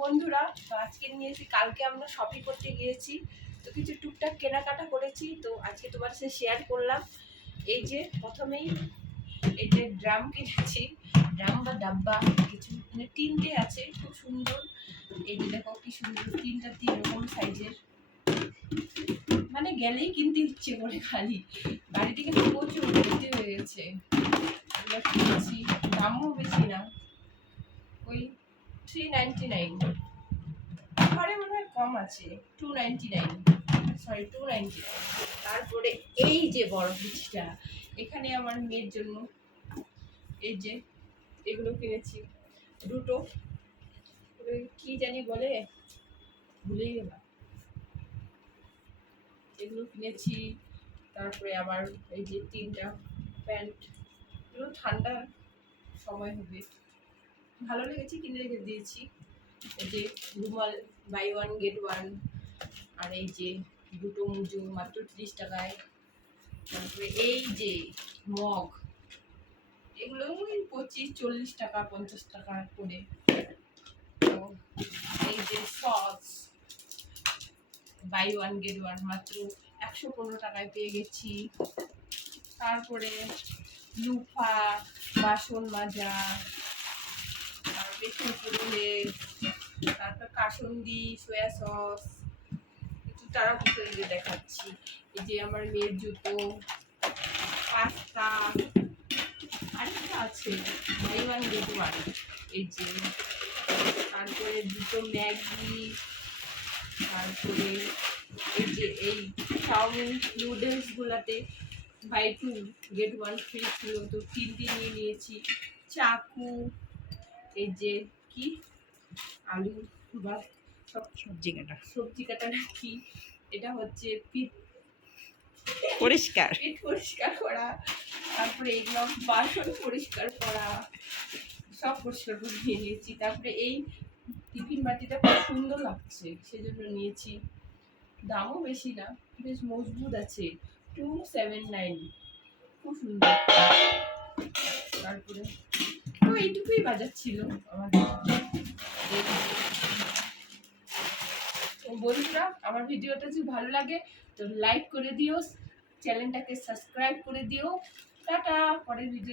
বন্ধুরা, তো আজকে নিয়েছি, কালকে আমরা শপিং করতে গিয়েছি, তো কিছু টুকটাক কেনাকাটা করেছি, তো আজকে তোমার সাথে শেয়ার করলাম। এই যে প্রথমেই এই যে ড্রাম কিনেছি, ড্রাম বা ডাব্বা কিছু, মানে তিনটে আছে, খুব সুন্দর। এই যে দেখো কি সুন্দর, তিনটা তিন রকম সাইজের, মানে গেলেই কিনতে ইচ্ছে করে, খালি বাড়ি থেকে তো প্রচুর ভর্তি হয়ে গেছে। এগুলো কিনেছি, দামও বেশি না, ওই 399, ঘরে মনে হয় কম আছে, 299, সরি 299। তারপরে এই যে বড় পিসটা, এখানে আমার মেয়ের জন্য এই যে এগুলো কিনেছি, দুটো, কি জানি বলে, ভুলে গেলাম, এগুলো কিনেছি। তারপরে আবার এই যে তিনটা প্যান্ট, এগুলো ঠান্ডা সময় হবে, ভালো লেগেছে, কিনে রেখে দিয়েছি। এই যে রুমাল, বাই ওয়ান গেট ওয়ান, আর এই যে দুটো মুজো মাত্র 30 টাকায়। তারপরে এই যে মগ, এগুলো ওই 25-40 টাকা 50 টাকা করে। তো এই যে sauce, buy one get one, মাত্র 115 টাকায় পেয়ে গেছি। তারপরে লুফা, বাসন মাজা, আর বেসন পুরুলে, তারপর কাসুন্দি, সোয়া সস, একটু তাড়াতাড়ি দেখাচ্ছি। এই যে আমার মেয়ের জুতো, পাস্তা, আরেকটা আছে বাই ওয়ান গেট ওয়ান, এই যে। তারপরে দুটো ম্যাগি, তারপরে এই যে এই চাউমিন নুডলস গুলাতে buy two get one free ছিল, তো তিনটে নিয়ে নিয়েছি। চাকু, এই যে কি আলু বা সবজি কাটা নাকি, এটা হচ্ছে পিঠ পরিষ্কার পরিষ্কার করা, তারপরে এগুলো বাসন পরিষ্কার করা, সব পরিষ্কার করে নিয়ে নিয়েছি। তারপরে এই টিফিন বাটিটা খুব সুন্দর লাগছে, সেজন্য নিয়েছি। দামও বেশি না, বেশ মজবুত আছে, 279, খুব সুন্দর। তারপরে তো এইটুকুই বাজার ছিল আমাদের। তো বন্ধুরা, আমার ভিডিওটা যদি ভালো লাগে তো লাইক করে দিও, চ্যানেলটাকে সাবস্ক্রাইব করে দিও। টাটা, পরের ভিডিও